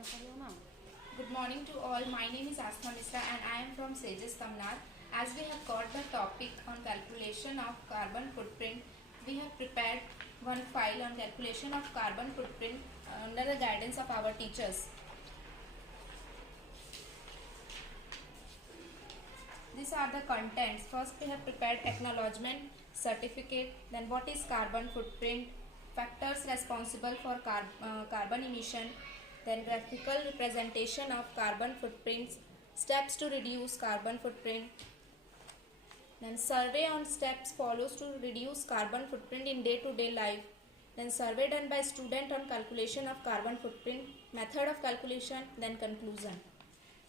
Good morning to all. My name is Asma Misra and I am from Sages Tamnar. As we have got the topic on calculation of carbon footprint, we have prepared one file on calculation of carbon footprint under the guidance of our teachers. These are the contents. First we have prepared acknowledgement, certificate, then what is carbon footprint, factors responsible for carbon emission, then graphical representation of carbon footprints, steps to reduce carbon footprint, then survey on steps follows to reduce carbon footprint in day-to-day life, then survey done by student on calculation of carbon footprint, method of calculation, then conclusion.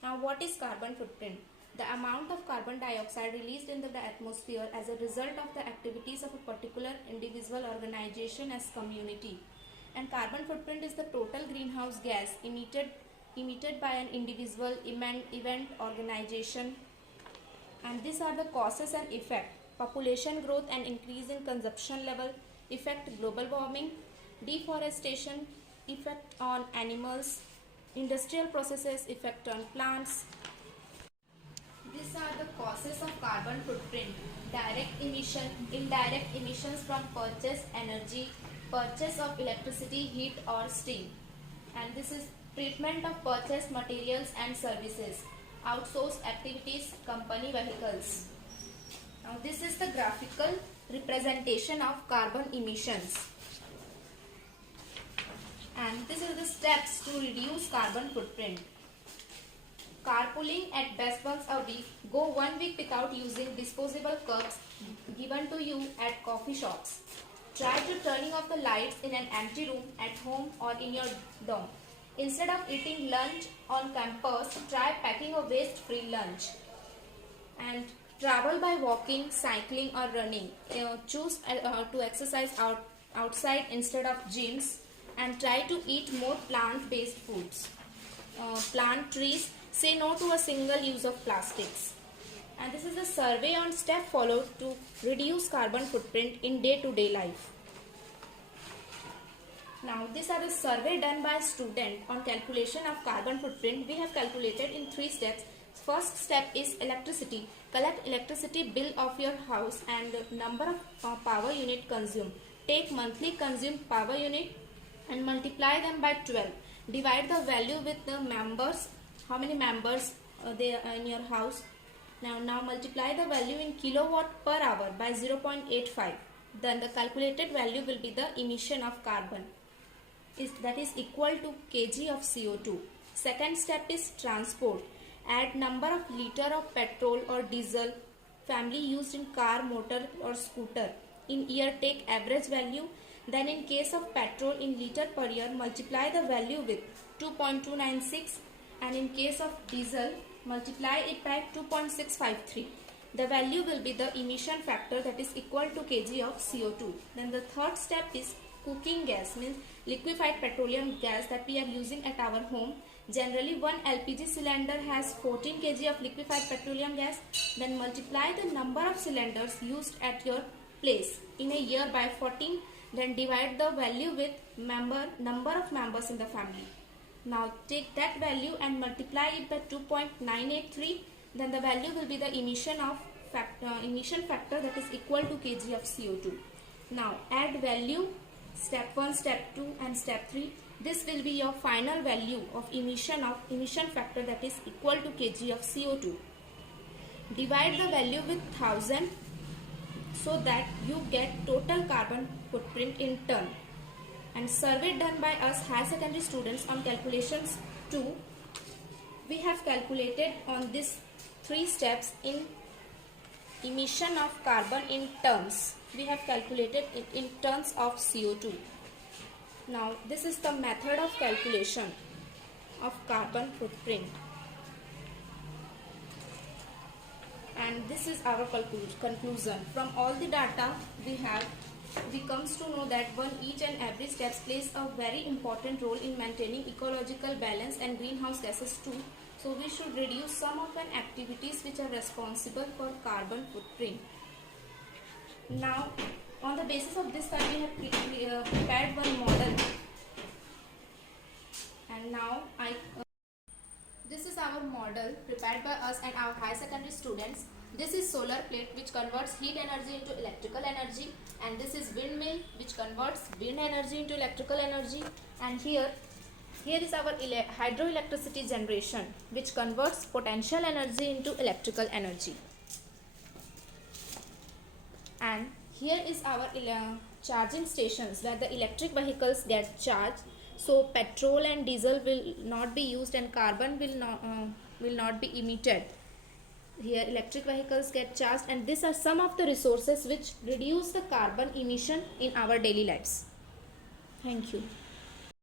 Now what is carbon footprint? The amount of carbon dioxide released into the atmosphere as a result of the activities of a particular individual, organization as community. And carbon footprint is the total greenhouse gas emitted by an individual, event, organization. And these are the causes and effect. Population growth and increase in consumption level, effect global warming, deforestation, effect on animals, industrial processes, effect on plants. These are the causes of carbon footprint: direct emission, indirect emissions from purchased energy, purchase of electricity, heat or steam. And this is treatment of purchased materials and services, outsourced activities, company vehicles. Now this is the graphical representation of carbon emissions. And this is the steps to reduce carbon footprint. Carpooling at best once a week. Go 1 week without using disposable cups given to you at coffee shops. Try to turning off the lights in an empty room at home or in your dorm. Instead of eating lunch on campus, try packing a waste-free lunch. And travel by walking, cycling or running. Choose to exercise outside instead of gyms, and try to eat more plant-based foods. Plant trees. Say no to a single use of plastics. And this is a survey on step followed to reduce carbon footprint in day-to-day life. Now these are the survey done by a student on calculation of carbon footprint. We have calculated in 3 steps. First step is electricity. Collect electricity bill of your house and number of power unit consumed. Take monthly consumed power unit and multiply them by 12. Divide the value with the members. How many members there are in your house? Now multiply the value in kilowatt per hour by 0.85. Then the calculated value will be the emission of carbon. That is equal to kg of CO2. Second step is transport. Add number of liter of petrol or diesel family used in car, motor or scooter. In year take average value. Then in case of petrol in liter per year, multiply the value with 2.296. And in case of diesel, multiply it by 2.653. The value will be the emission factor, that is equal to kg of CO2. Then the third step is cooking gas, means liquefied petroleum gas that we are using at our home. Generally one LPG cylinder has 14 kg of liquefied petroleum gas. Then multiply the number of cylinders used at your place in a year by 14. Then divide the value with number of members in the family. Now take that value and multiply it by 2.983. Then the value will be the emission factor, that is equal to kg of CO2. Now add value step 1, step 2 and step 3. This will be your final value of emission factor, that is equal to kg of CO2. Divide the value with 1000 so that you get total carbon footprint in ton. And survey done by us higher secondary students on calculations 2. We have calculated on these 3 steps in emission of carbon in tons. We have calculated it in tons of CO2. Now this is the method of calculation of carbon footprint. And this is our conclusion. From all the data we comes to know that each and every step plays a very important role in maintaining ecological balance and greenhouse gases too. So we should reduce some of the activities which are responsible for carbon footprint. Now on the basis of this we have prepared one model, and And now this is our model prepared by us and our high secondary students. This is solar plate which converts heat energy into electrical energy, and this is windmill which converts wind energy into electrical energy. And here is our hydroelectricity generation which converts potential energy into electrical energy. And here is our charging stations where the electric vehicles get charged. So petrol and diesel will not be used and carbon will not be emitted. Here electric vehicles get charged, and these are some of the resources which reduce the carbon emission in our daily lives. Thank you.